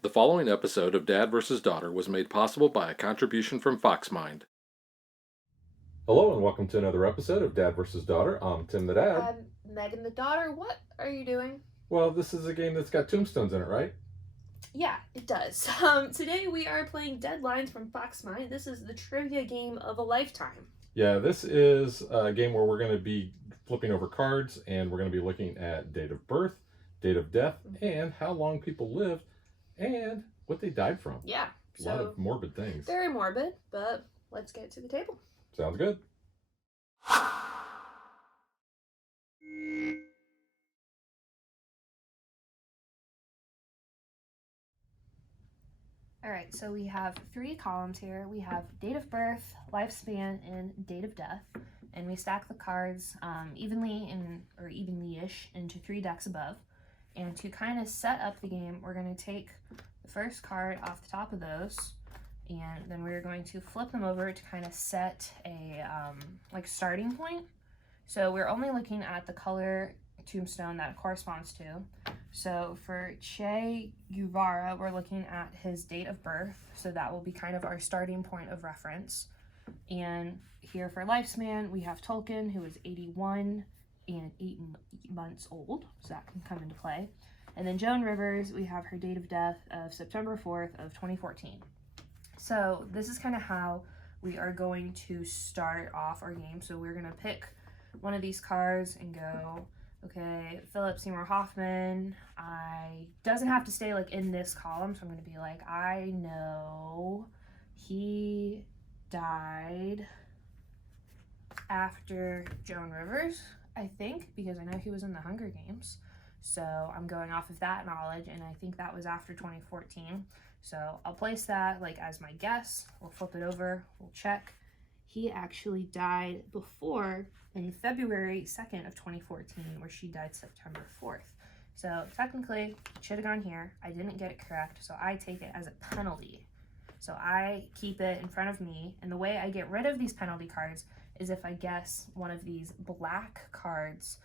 The following episode of Dad vs. Daughter was made possible by a contribution from Foxmind. Hello and welcome to another episode of Dad vs. Daughter. I'm Tim the Dad. I'm Megan the daughter. What are you doing? Well, this is a game that's got tombstones in it, right? Yeah, it does. Today we are playing Deadlines from Foxmind. This is the trivia game of a lifetime. Yeah, this is a game where we're going to be flipping over cards and we're going to be looking at date of birth, date of death, and how long people lived and what they died from. Yeah. A lot of morbid things. Very morbid, but let's get to the table. Sounds good. All right, so we have 3 columns here. We have date of birth, lifespan, and date of death. And we stack the cards evenly-ish into 3 decks above. And to kind of set up the game, we're going to take the first card off the top of those, and then we're going to flip them over to kind of set a starting point. So we're only looking at the color tombstone that it corresponds to. So for Che Guevara, we're looking at his date of birth, so that will be kind of our starting point of reference. And here for lifespan, we have Tolkien, who is 81 and 8 months old, so that can come into play. And then Joan Rivers, we have her date of death of September 4th of 2014. So this is kind of how we are going to start off our game. So we're going to pick one of these cards and go, okay, Philip Seymour Hoffman. Doesn't have to stay like in this column, so I'm going to be like, I know he died after Joan Rivers, I think, because I know he was in the Hunger Games. So I'm going off of that knowledge, and I think that was after 2014. So I'll place that like as my guess. We'll flip it over, we'll check. He actually died before in February 2nd of 2014, where she died September 4th. So technically, it should have gone here. I didn't get it correct, so I take it as a penalty. So I keep it in front of me, and the way I get rid of these penalty cards is if I guess one of these black cards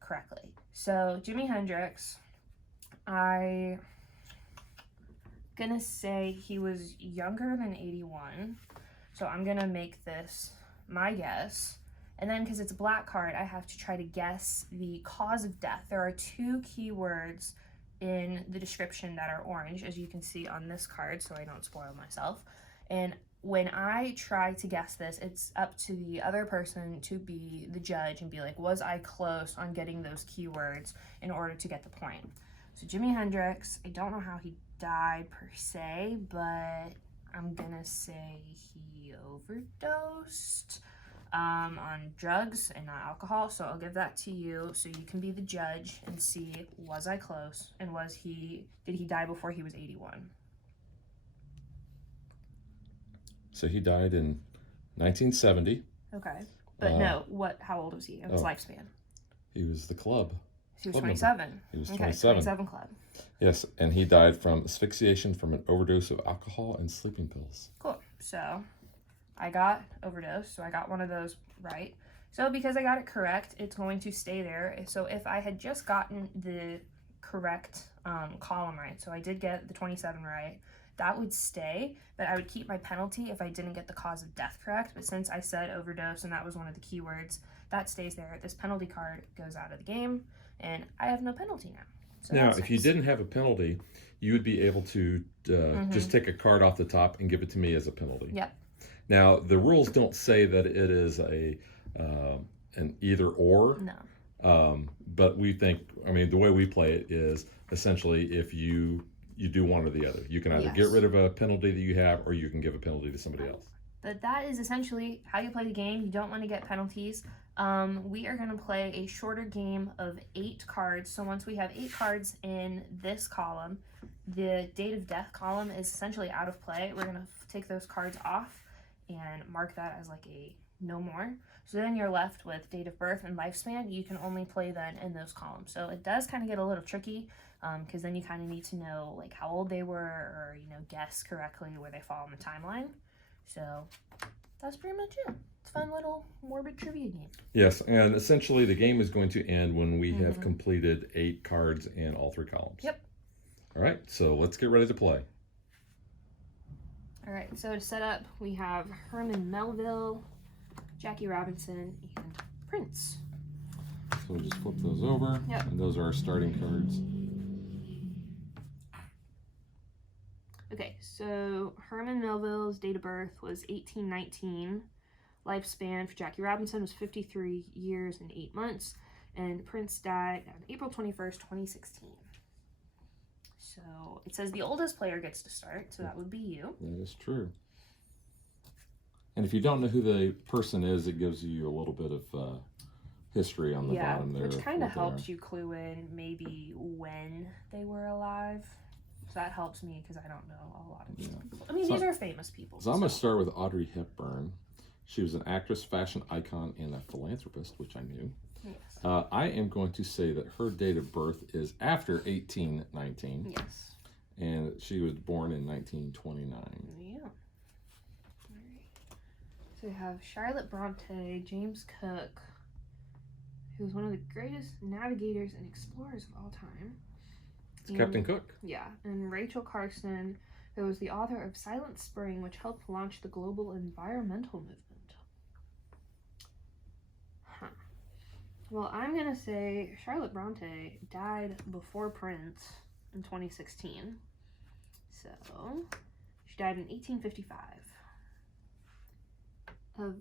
correctly. So Jimi Hendrix, I'm gonna say he was younger than 81. So I'm gonna make this my guess. And then because it's a black card, I have to try to guess the cause of death. There are 2 keywords in the description that are orange, as you can see on this card, so I don't spoil myself. And when I try to guess this, it's up to the other person to be the judge and be like, was I close on getting those keywords in order to get the point? So Jimi Hendrix, I don't know how he died per se, but I'm gonna say he overdosed on drugs and not alcohol. So I'll give that to you so you can be the judge and see, was I close, and did he die before he was 81? So he died in 1970. Okay. But how old was he? His lifespan. He was the club. He was 27. He was 27. 27 club. Yes, and he died from asphyxiation from an overdose of alcohol and sleeping pills. Cool. So I got overdose, so I got one of those right. So because I got it correct, it's going to stay there. So if I had just gotten the correct column right, so I did get the 27 right, that would stay, but I would keep my penalty if I didn't get the cause of death correct. But since I said overdose and that was one of the keywords, that stays there. This penalty card goes out of the game, and I have no penalty now. So now, if you didn't have a penalty, you would be able to just take a card off the top and give it to me as a penalty. Yep. Now, the rules don't say that it is an either or. No. But we think, the way we play it is essentially if you do one or the other. You can either get rid of a penalty that you have, or you can give a penalty to somebody else. But that is essentially how you play the game. You don't want to get penalties. We are going to play a shorter game of 8 cards. So once we have 8 cards in this column, the date of death column is essentially out of play. We're going to take those cards off and mark that as like a no more. So then you're left with date of birth and lifespan. You can only play then in those columns. So it does kind of get a little tricky because then you kind of need to know like how old they were, or guess correctly where they fall in the timeline. So that's pretty much it. It's a fun little morbid trivia game. Yes, and essentially the game is going to end when we have completed 8 cards in all 3 columns. Yep. All right, so let's get ready to play. All right, so to set up, we have Herman Melville, Jackie Robinson, and Prince. So we'll just flip those over. Yep. And those are our starting cards. Okay, so Herman Melville's date of birth was 1819. Lifespan for Jackie Robinson was 53 years and 8 months. And Prince died on April 21st, 2016. So it says the oldest player gets to start, so that would be you. That is true. And if you don't know who the person is, it gives you a little bit of history on the bottom there. Which kind of helps you clue in maybe when they were alive. So that helps me because I don't know a lot of these people. I mean, these are famous people. So I'm going to start with Audrey Hepburn. She was an actress, fashion icon, and a philanthropist, which I knew. Yes. I am going to say that her date of birth is after 1819. Yes. And she was born in 1929. Yeah. All right. So we have Charlotte Bronte, James Cook, who was one of the greatest navigators and explorers of all time. It's Captain Cook. Yeah. And Rachel Carson, who was the author of Silent Spring, which helped launch the global environmental movement. Well, I'm going to say Charlotte Bronte died before Prince in 2016. So, she died in 1855 of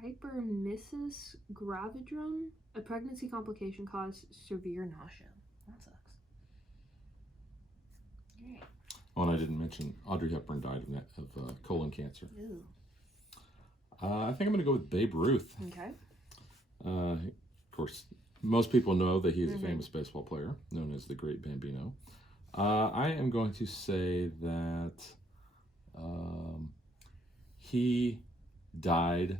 hyperemesis gravidum, a pregnancy complication caused severe nausea. That sucks. All right. Oh, and I didn't mention Audrey Hepburn died of colon cancer. Ooh. I think I'm going to go with Babe Ruth. Okay. Of course, most people know that he's a famous baseball player, known as the Great Bambino. I am going to say that he died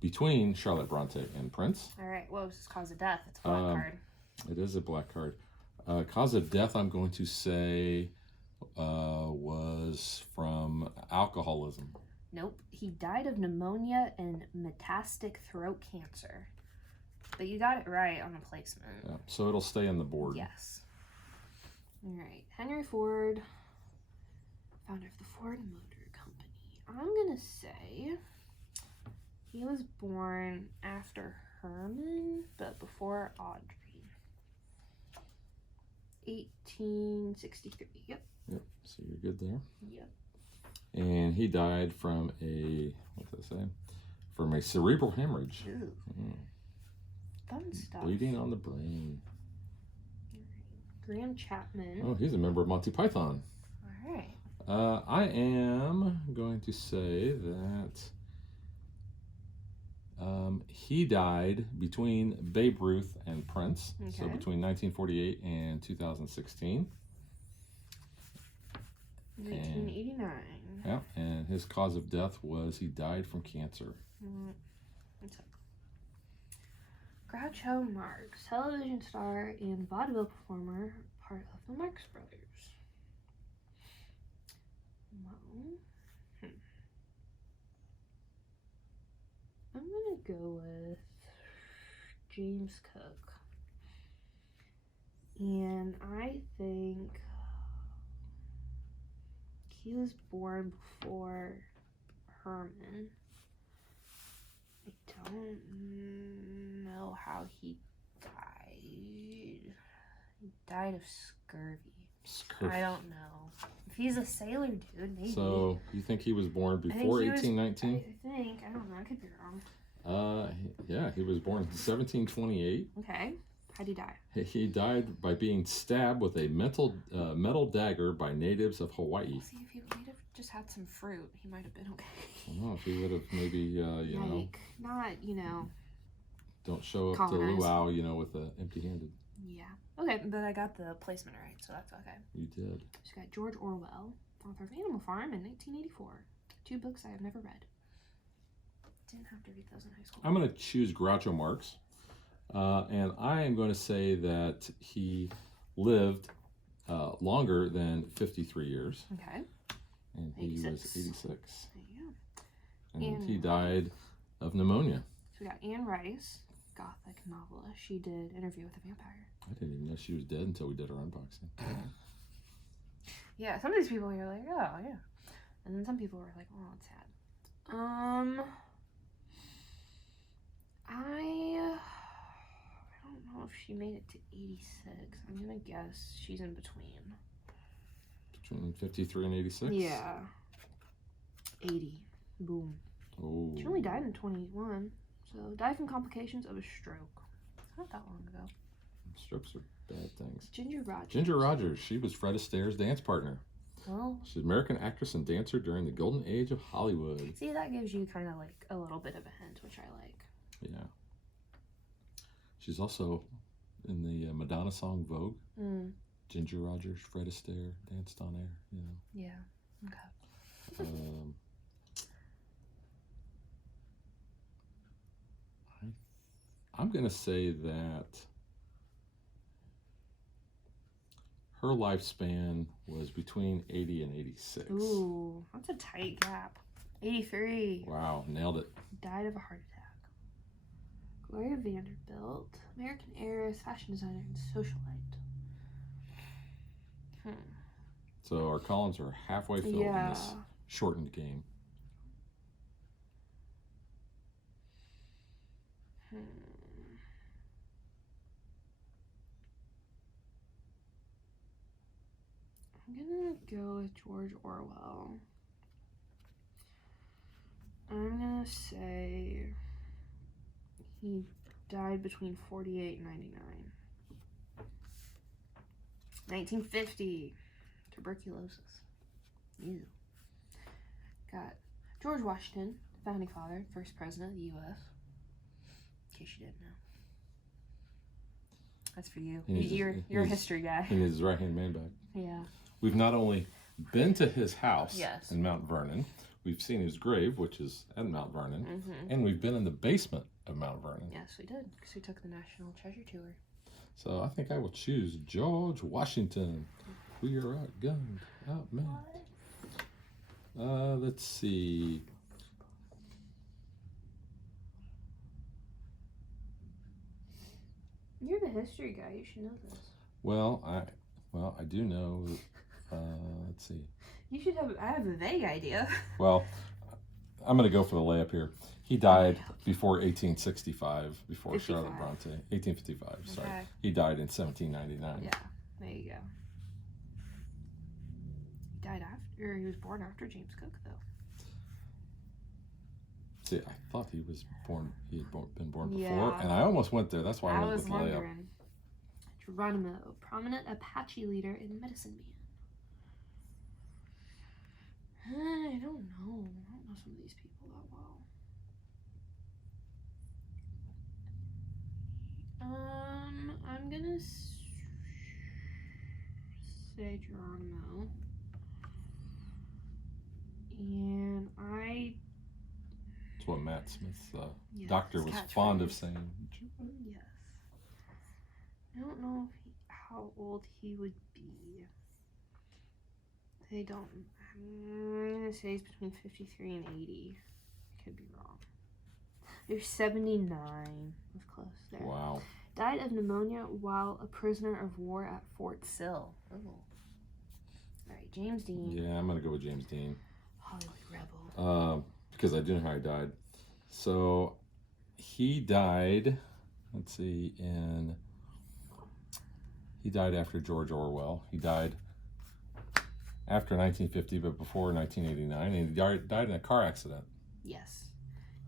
between Charlotte Bronte and Prince. All right. What was his cause of death? It's a black card. It is a black card. Cause of death, I'm going to say was from alcoholism. Nope. He died of pneumonia and metastatic throat cancer. But you got it right on the placement. Yeah, so it'll stay on the board. Yes. All right. Henry Ford, founder of the Ford Motor Company. I'm going to say he was born after Herman, but before Audrey. 1863. Yep. Yep. So you're good there. Yep. And he died from a, what did I say? From a cerebral hemorrhage. Ooh. Fun stuff. Bleeding on the brain. Graham Chapman. Oh, he's a member of Monty Python. All right. I am going to say that he died between Babe Ruth and Prince. Okay. So between 1948 and 2016. 1989. Yeah, and his cause of death was he died from cancer. Groucho Marx, television star and vaudeville performer, part of the Marx Brothers. Well, I'm gonna go with James Cook. And I think he was born before Herman. I don't know how he died. He died of scurvy. I don't know. If he's a sailor dude, maybe. So you think he was born before 1819? I think. I don't know. I could be wrong. Yeah, he was born in 1728. Okay. How'd he die? He died by being stabbed with a metal dagger by natives of Hawaii. See, if he might have just had some fruit, he might have been okay. I don't know if he would have maybe, you know. Not, Don't show up colonized. to luau, with empty-handed. Yeah. Okay, but I got the placement right, so that's okay. You did. So we got George Orwell, author of Animal Farm in 1984. 2 books I have never read. Didn't have to read those in high school. I'm going to choose Groucho Marx. And I am going to say that he lived longer than 53 years. Okay. And he 86. was 86. There you go. And he died of pneumonia. So we got Anne Rice, Gothic novelist. She did Interview with a Vampire. I didn't even know she was dead until we did our unboxing. Yeah, some of these people you're like, oh yeah, and then some people were like, oh, it's sad. I don't know if she made it to 86. I'm gonna guess she's in between. Between 53 and 86? Yeah. 80. Boom. Oh. She only died in 21. So, died from complications of a stroke. Not that long ago. Strokes are bad things. Ginger Rogers. Ginger Rogers. She was Fred Astaire's dance partner. Oh. She's an American actress and dancer during the golden age of Hollywood. See, that gives you kind of like a little bit of a hint, which I like. Yeah. She's also in the Madonna song Vogue. Mm. Ginger Rogers, Fred Astaire, danced on air, you know. Yeah. Okay. I'm going to say that her lifespan was between 80 and 86. Ooh, that's a tight gap. 83. Wow, nailed it. Died of a heart attack. Gloria Vanderbilt, American heiress, fashion designer, and socialite. So our columns are halfway filled in this shortened game. I'm gonna go with George Orwell. I'm gonna say he died between 48 and 99. 1950. Tuberculosis. Ew. Got George Washington, founding father, first president of the U.S. In case you didn't know. That's for you. You're a history guy. And his right-hand man bag. Yeah. We've not only been to his house Yes. in Mount Vernon, we've seen his grave, which is at Mount Vernon, and we've been in the basement of Mount Vernon. Yes, we did, because we took the National Treasure Tour. So I think I will choose George Washington. We are outgunned, outmanned. Let's see. You're the history guy. You should know this. Well, I do know. Let's see. You should have. I have a vague idea. Well, I'm going to go for the layup here. He died before 1865, before 55. Charlotte Bronte. 1855, sorry. Okay. He died in 1799. Yeah, there you go. He died after. He was born after James Cook, though. See, I thought he was born. He had been born before, Yeah. and I almost went there. That's why I went was with the layup. wondering. Geronimo, prominent Apache leader in Medicine Man. I don't know. I don't know some of these people that well. I'm gonna say Geronimo. And That's what Matt Smith's yes, doctor was catchphrase. fond of saying. Yes. I don't know how old he would be. They don't. I'm gonna say he's between 53 and 80. Could be wrong. There's 79. Was close there. Wow. Died of pneumonia while a prisoner of war at Fort Sill. Oh. Alright, James Dean. Yeah, I'm gonna go with James Dean. Hollywood rebel. Because I do know how he died. So he died. Let's see. He died after George Orwell. He died after 1950, but before 1989, and he died in a car accident. Yes.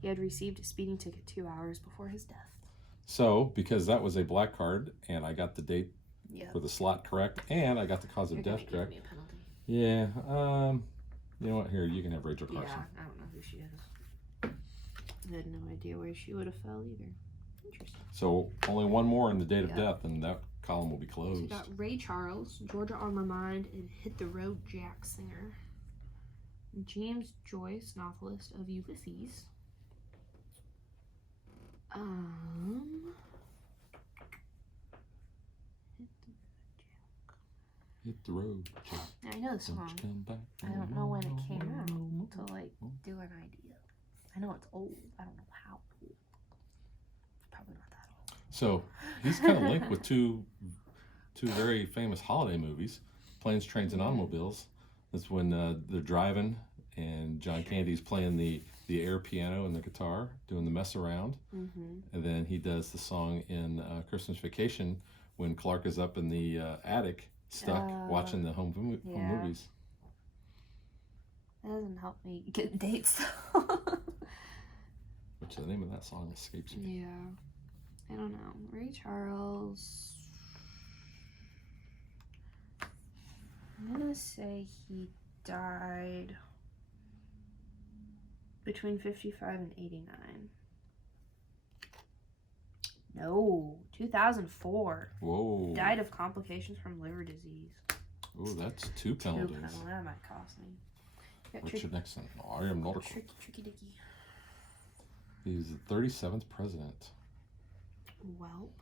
He had received a speeding ticket 2 hours before his death. So, because that was a black card, and I got the date for the slot correct, and I got the cause of death correct. Give me a penalty. Yeah. You know what? Here, you can have Rachel Carson. Yeah, I don't know who she is. I had no idea where she would have fell either. Interesting. So, only one more in the date of death, and that column will be So closed. we got Ray Charles, Georgia on My Mind, and Hit the Road Jack singer. James Joyce, novelist of Ulysses. Hit the road, Jack. I know the song. Don't you come back. I don't know when it came out to like do an idea. I know it's old. I don't know how old. It's probably not that old. So he's kind of linked with two very famous holiday movies. Planes, Trains, and Automobiles. That's when they're driving, and John Candy's playing the air piano and the guitar, doing the mess around. Mm-hmm. And then he does the song in Christmas Vacation when Clark is up in the attic, stuck, watching the home movies. That doesn't help me get dates. Which the name of that song escapes me. Yeah. I don't know. Ray Charles. I'm gonna say he died between 55 and 89. No, 2004. Whoa. Died of complications from liver disease. Oh, that's two penalties. That might cost me. What's your next one? I am not a tricky dicky. He's the 37th president. Welp.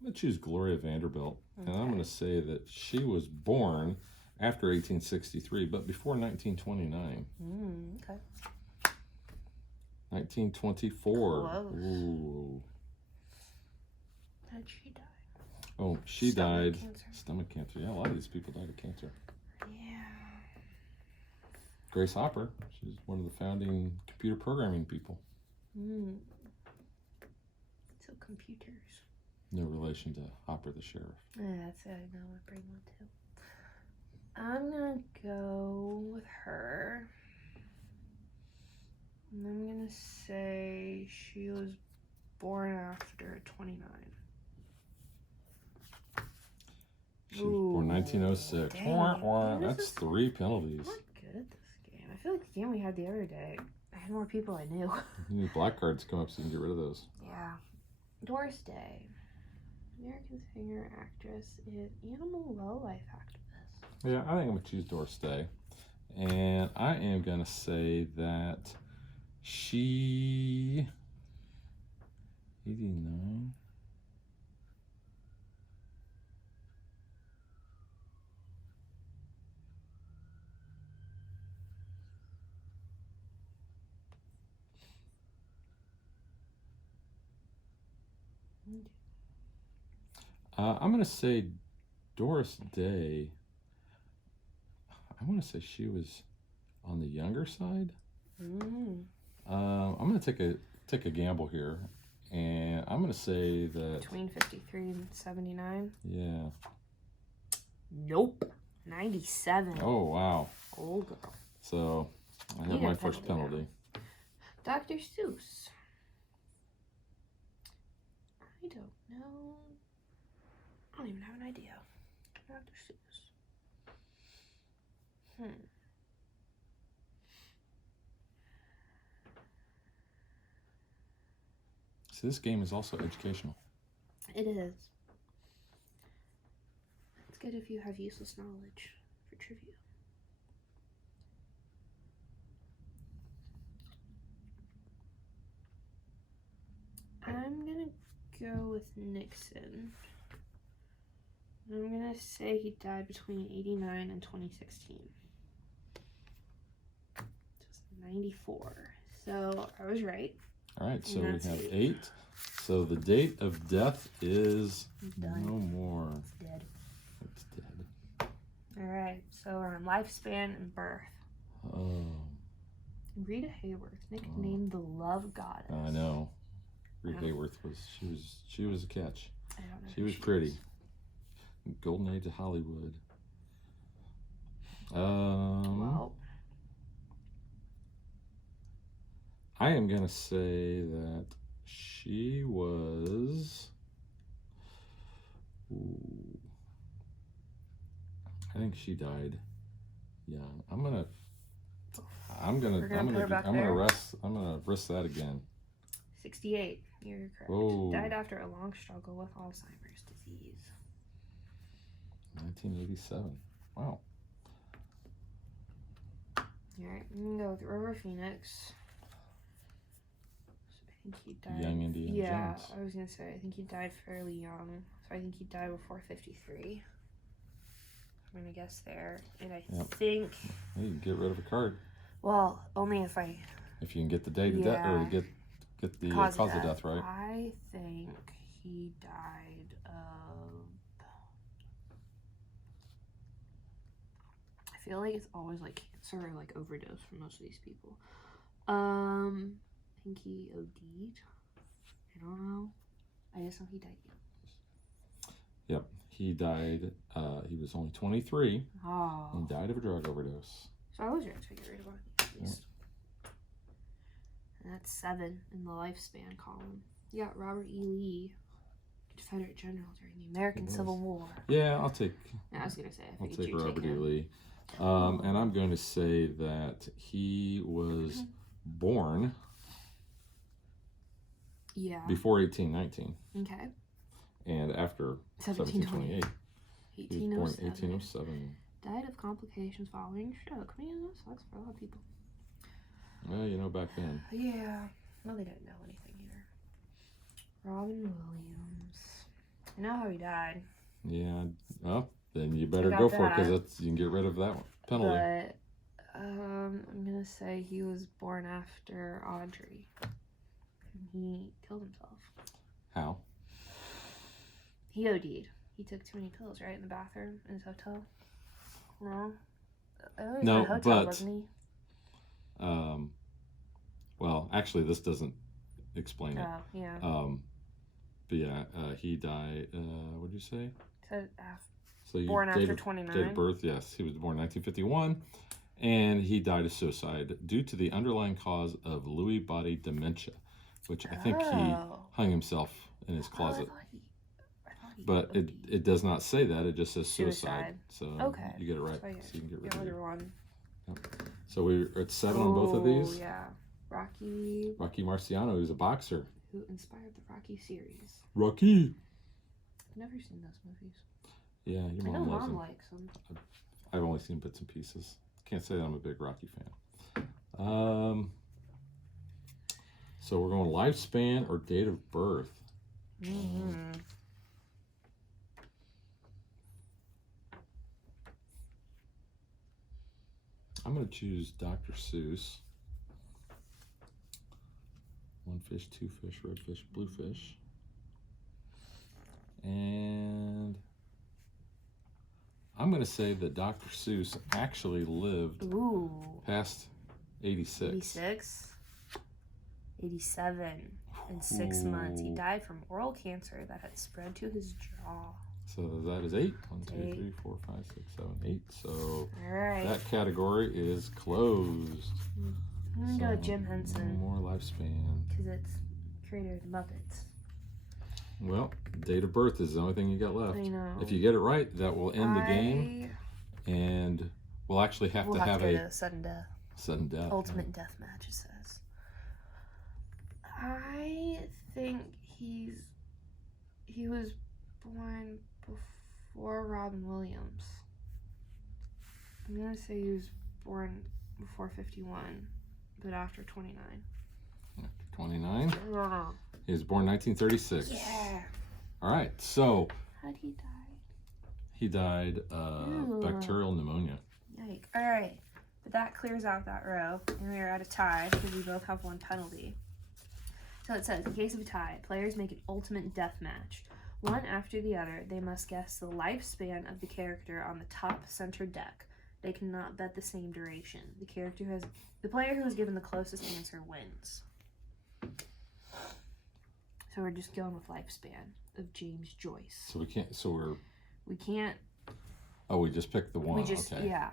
I'm going to choose Gloria Vanderbilt. Okay. And I'm going to say that she was born after 1863, but before 1929. Okay. 1924. Close. Ooh. How did she die? Oh, she died. Cancer. Stomach cancer. Yeah, a lot of these people died of cancer. Yeah. Grace Hopper. She's one of the founding computer programming people. So computers. No relation to Hopper the sheriff. That's it. I know. I bring one too. I'm gonna go with her. And I'm gonna say she was born after 29. She was born 1906. That's 3 penalties. I'm not good at this game. I feel like the game we had the other day, I had more people I knew. You need black cards to come up so you can get rid of those. Yeah. Doris Day. American singer, actress, animal wildlife activist. Yeah, I think I'm going to choose Doris Day. And I am going to say that she... 89? I'm going to say Doris Day. I want to say she was on the younger side. I'm going to take a gamble here, and I'm going to say that between 53 and 79. Yeah. Nope. 97. Oh wow. Old girl. So I have my first penalty. Dr. Seuss. I don't know. I don't even have an idea. Dr. Seuss. So this game is also educational. It is. It's good if you have useless knowledge for trivia. I'm gonna go with Nixon. I'm gonna say he died between 89 and 2016. Just 94. So I was right. All right, so we have 8. So the date of death is no more. It's dead. It's dead. All right, so we're on lifespan and birth. Oh. Rita Hayworth, nicknamed the Love Goddess. I know. Rita Hayworth she was a catch. I don't know. She was pretty. Golden age of Hollywood. Well, I am gonna say that she was. I think she died young. I'm gonna risk that again. 68. You're correct. Whoa. Died after a long struggle with Alzheimer's disease. 1987. Wow. All right, I'm gonna go with River Phoenix. So I think he died. Young Indiana Jones. I was gonna say I think he died fairly young. So I think he died before 53. I'm gonna guess there, and I think. Hey, you can get rid of a card. Well, only if I. If you can get the date of death or get the cause of death right. I think he died of feel like it's always like cancer or like overdose for most of these people. I think he OD'd. I don't know. I just know he died young. Yep, he died. He was only 23 Oh. and died of a drug overdose. So I was right to get rid of one at least. And that's 7 in the lifespan column. You got Robert E. Lee, Confederate general during the American Civil War. Yeah, I'll take. I was gonna say. I'll take Robert E. Lee. And I'm going to say that he was born before 1819 Okay. and after 1728. He was born 1807. Died of complications following stroke. Man, that sucks for a lot of people. Well, you know, back then. Yeah. Well, they didn't know anything either. Robin Williams. I know how he died. Yeah. Well, then you better go for it because you can get rid of that penalty. But I'm gonna say he was born after Audrey. And he killed himself. How? He OD'd. He took too many pills, right, in the bathroom in his hotel. No. No, hotel, but wasn't he? well, actually, this doesn't explain it. Oh, yeah. But yeah, he died. What did you say? So Born after 29. Date of birth, yes. He was born in 1951, and he died of suicide due to the underlying cause of Lewy body dementia, which I think he hung himself in his closet. I thought he But OD'd. it does not say that. It just says suicide. So Okay. you get it right. So So you can get rid of other it. one. Yep. So we're at 7 on both of these. Yeah. Rocky. Rocky Marciano, who's a boxer. Who inspired the Rocky series. Rocky. I've never seen those movies. Yeah, your I know mom loves Mom them. likes them. I've only seen bits and pieces. Can't say that I'm a big Rocky fan. So we're going lifespan or date of birth. Mm-hmm. I'm going to choose Dr. Seuss. 1 fish, 2 fish, red fish, blue fish. And I'm going to say that Dr. Seuss actually lived past 86. 86. 87. In 6 months. He died from oral cancer that had spread to his jaw. So that is 8. 1, 2, 8. 3, 4, 5, 6, 7, 8. So Alright. that category is closed. I'm going to go with Jim Henson. No more lifespan. Because it's creator of the Muppets. Well, date of birth is the only thing you got left. I know. If you get it right, that will end the game. And we'll actually have to have a sudden death. Sudden death. Ultimate death match, it says. I think he was born before Robin Williams. I'm gonna say he was born before 51, but after 29. After 29? I don't know. He was born 1936. Yeah. All right, so How'd he die? he died of bacterial pneumonia. Yike. All right, but that clears out that row, and we are at a tie because we both have 1 penalty. So it says, in case of a tie, players make an ultimate death match. One after the other, they must guess the lifespan of the character on the top center deck. They cannot bet the same duration. The player who is given the closest answer wins. So we're just going with lifespan of James Joyce. So we can't. We can't. Oh, we just picked the one. We just okay. yeah.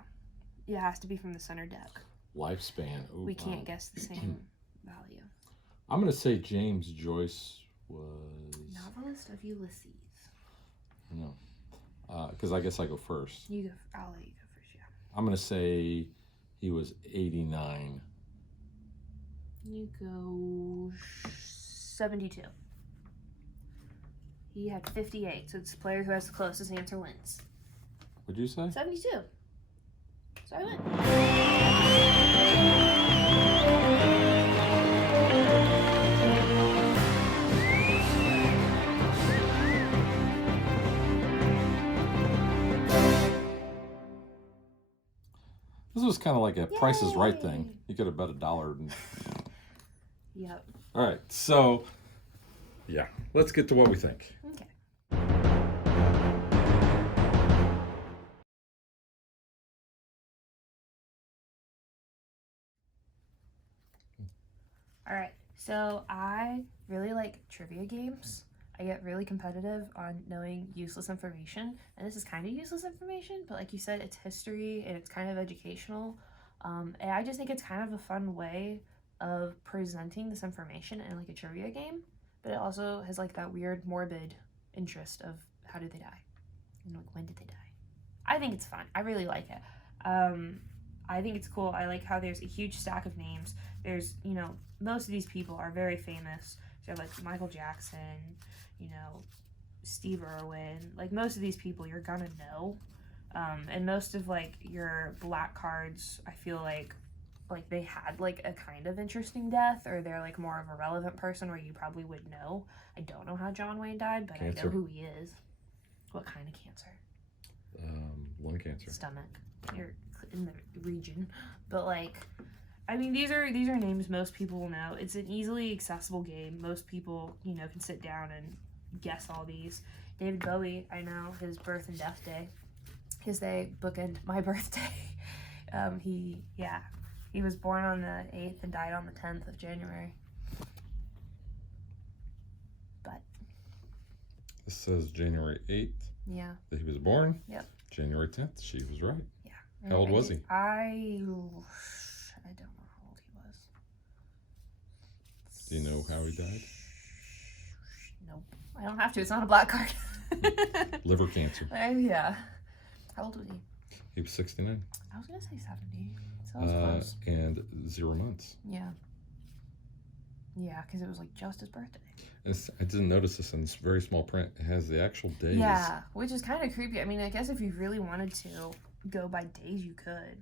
It has to be from the center deck. Lifespan. Ooh, We can't guess the same value. I'm gonna say James Joyce was. Novelist of Ulysses. No, because I guess I go first. I'll let you go first. Yeah. I'm gonna say he was 89. You go 72. He had 58, so it's the player who has the closest answer wins. What'd you say? 72. So I win. This was kind of like a Price is Right thing. You could have bet $1. And... Yep. All right, so yeah, let's get to what we think. Okay. All right. So I really like trivia games. I get really competitive on knowing useless information, and this is kind of useless information, but like you said, it's history and it's kind of educational. And I just think it's kind of a fun way of presenting this information in like a trivia game, but it also has like that weird morbid interest of how did they die and like when did they die. I think it's fun. I really like it. I think it's cool. I like how there's a huge stack of names. There's, you know, most of these people are very famous. So you have like Michael Jackson, you know, Steve Irwin. Like most of these people you're gonna know. And most of like your black cards, I feel like they had like a kind of interesting death, or they're like more of a relevant person where you probably would know. I don't know how John Wayne died, but Cancer. I know who he is. What kind of cancer? Lung cancer. Stomach. You're in the region. But like, I mean, these are names most people will know. It's an easily accessible game. Most people, you know, can sit down and guess all these. David Bowie, I know his birth and death day. They bookend my birthday. He was born on the 8th and died on the 10th of January. But This says January 8th yeah, that he was born. Yep. January 10th, she was right. yeah. How old was he? I don't know how old he was. Do you know how he died? Nope. I don't have to. It's not a black card. Liver cancer. Yeah. How old was he? He was 69. I was gonna say 70. So that was close. And 0 months. Yeah. Yeah, because it was like just his birthday. I didn't notice this in this very small print. It has the actual days. Yeah, which is kind of creepy. I mean, I guess if you really wanted to go by days, you could.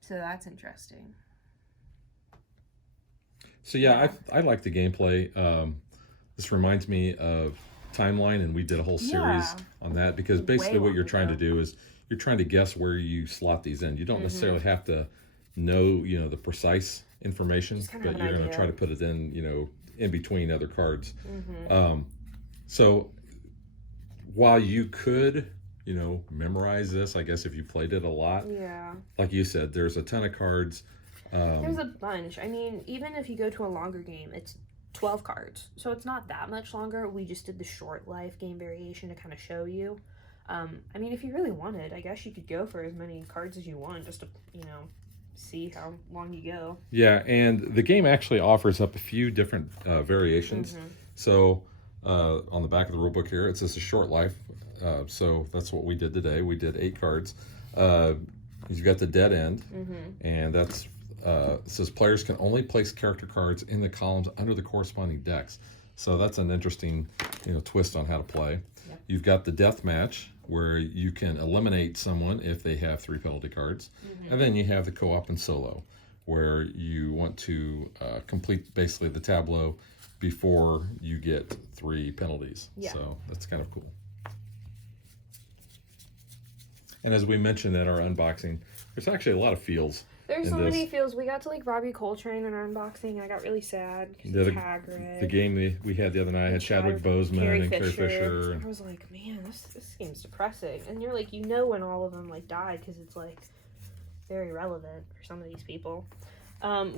So that's interesting. So yeah, I like the gameplay. This reminds me of Timeline, and we did a whole series on that, because basically what you're trying to do is you're trying to guess where you slot these in. You don't necessarily have to know, you know, the precise information, but you're going to try to put it in, you know, in between other cards. So while you could, you know, memorize this, I guess if you played it a lot, like you said, there's a ton of cards. There's a bunch. I mean, even if you go to a longer game, it's 12 cards, so it's not that much longer. We just did the short life game variation to kind of show you. I mean, if you really wanted, I guess you could go for as many cards as you want, just to, you know, see how long you go. Yeah, and the game actually offers up a few different variations. So on the back of the rule book here, it says a short life. So that's what we did today. We did 8 cards. You've got the dead end, and that's it says players can only place character cards in the columns under the corresponding decks. So that's an interesting, you know, twist on how to play. Yep. You've got the death match, where you can eliminate someone if they have 3 penalty cards. And then you have the co-op and solo, where you want to complete basically the tableau before you get 3 penalties. Yeah. So that's kind of cool. And as we mentioned in our unboxing, there's actually a lot of feels. There's so many feels. We got to like Robbie Coltrane in our unboxing, and I got really sad because it's Hagrid. The game we had the other night had Chadwick Boseman and Carrie Fisher. And I was like, man, this game's depressing. And you're like, you know when all of them like died, because it's like very relevant for some of these people.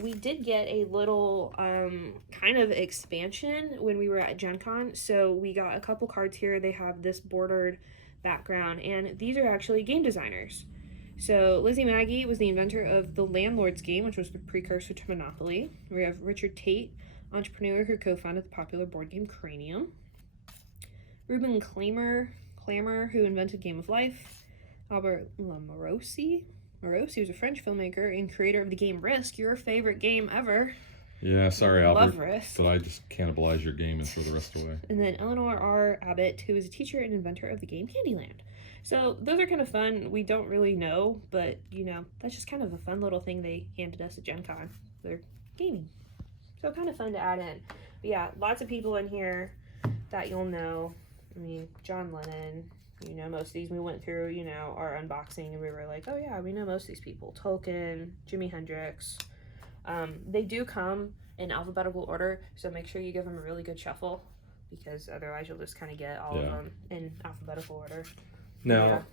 We did get a little kind of expansion when we were at Gen Con. So we got a couple cards here. They have this bordered background, and these are actually game designers. So Lizzie Maggie was the inventor of the Landlords game, which was the precursor to Monopoly. We have Richard Tate, entrepreneur who co-founded the popular board game Cranium. Ruben Clammer, who invented Game of Life. Albert Morosi was a French filmmaker and creator of the game Risk, your favorite game ever. Yeah, sorry, Albert. Love Risk. But I just cannibalized your game and threw the rest away. And then Eleanor R. Abbott, who is a teacher and inventor of the game Candyland. So those are kind of fun. We don't really know, but, you know, that's just kind of a fun little thing they handed us at Gen Con. They're gaming. So kind of fun to add in. But yeah, lots of people in here that you'll know. I mean, John Lennon, you know, most of these we went through, you know, our unboxing, and we were like, oh yeah, we know most of these people. Tolkien, Jimi Hendrix. They do come in alphabetical order, so make sure you give them a really good shuffle, because otherwise you'll just kind of get all of them in alphabetical order. Now,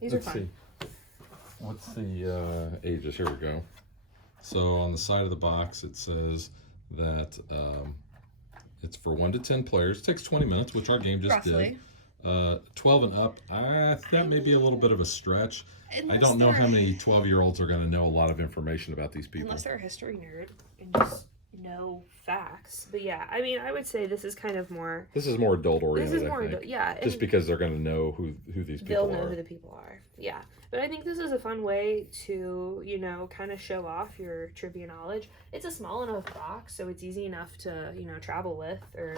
these are fun. See. What's the ages? Here we go. So on the side of the box, it says that it's for 1 to 10 players. It takes 20 minutes, which our game just Roughly. did. 12 and up, that may be a little bit of a stretch. I don't know Unless how many 12-year-olds are going to know a lot of information about these people. Unless they're a history nerd and just know facts. But yeah, I mean, I would say this is kind of more... This is more adult-oriented, This is more I think. adult, yeah. Just because they're going to know who these people They'll know are. who the people are. Yeah. But I think this is a fun way to, you know, kind of show off your trivia knowledge. It's a small enough box, so it's easy enough to, you know, travel with or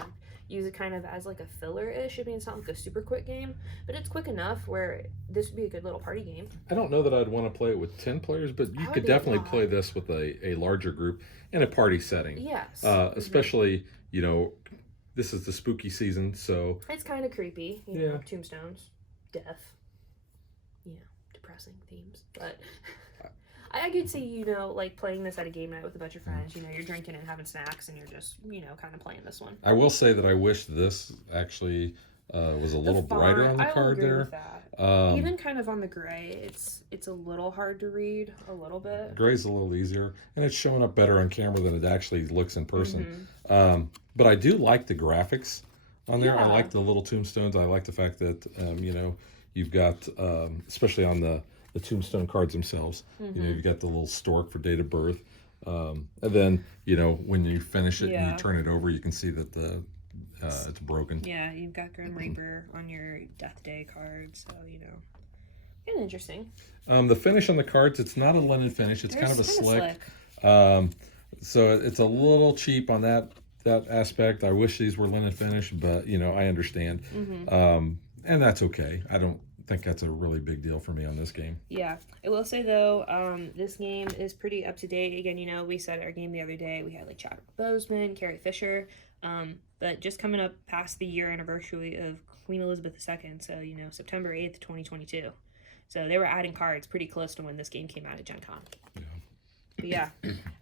use it kind of as like a filler-ish. I mean, it's not like a super quick game, but it's quick enough where this would be a good little party game. I don't know that I'd want to play it with 10 players, but you could definitely play this with a larger group in a party setting. Yes. Especially, you know, this is the spooky season, so... It's kind of creepy, you know, tombstones, death, you know, depressing themes, but... I could see, you know, like playing this at a game night with a bunch of friends. You know, you're drinking and having snacks, and you're just, you know, kind of playing this one. I will say that I wish this actually was a little brighter on the card there. With that. Even kind of on the gray, it's a little hard to read a little bit. Gray's a little easier, and it's showing up better on camera than it actually looks in person. But I do like the graphics on there. I like the little tombstones. I like the fact that, you know, you've got, especially on the tombstone cards themselves, you know, you've got the little stork for date of birth. And then, you know, when you finish it and you turn it over, you can see that it's broken. Yeah, you've got Grim Reaper on your Death Day card, so, you know. Kind of interesting. The finish on the cards, it's not a linen finish. It's kind of a slick. So it's a little cheap on that aspect. I wish these were linen finish, but, you know, I understand. And that's okay. I don't think that's a really big deal for me on this game. Yeah, I will say though, this game is pretty up to date. Again, you know, we said our game the other day, we had like Chadwick Boseman, Carrie Fisher, but just coming up past the year anniversary of Queen Elizabeth II, so, you know, September 8th, 2022. So they were adding cards pretty close to when this game came out at Gen Con. Yeah. But yeah,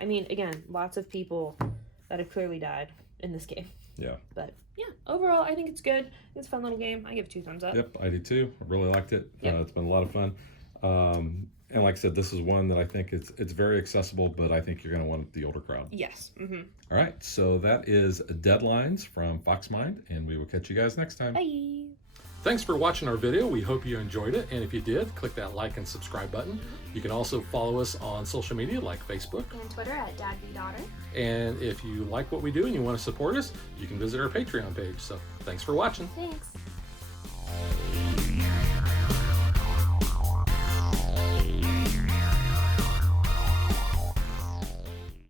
I mean, again, lots of people that have clearly died in this game. Yeah. But yeah, overall, I think it's good. It's a fun little game. I give it 2 thumbs up. Yep, I do too. I really liked it. It's been a lot of fun. And like I said, this is one that I think it's very accessible, but I think you're going to want the older crowd. Yes. All right, so that is Deadlines from Foxmind, and we will catch you guys next time. Bye. Thanks for watching our video. We hope you enjoyed it, and if you did, click that like and subscribe button. You can also follow us on social media like Facebook And Twitter at DadBeDaughter. and if you like what we do and you want to support us, you can visit our Patreon page. So thanks for watching. Thanks.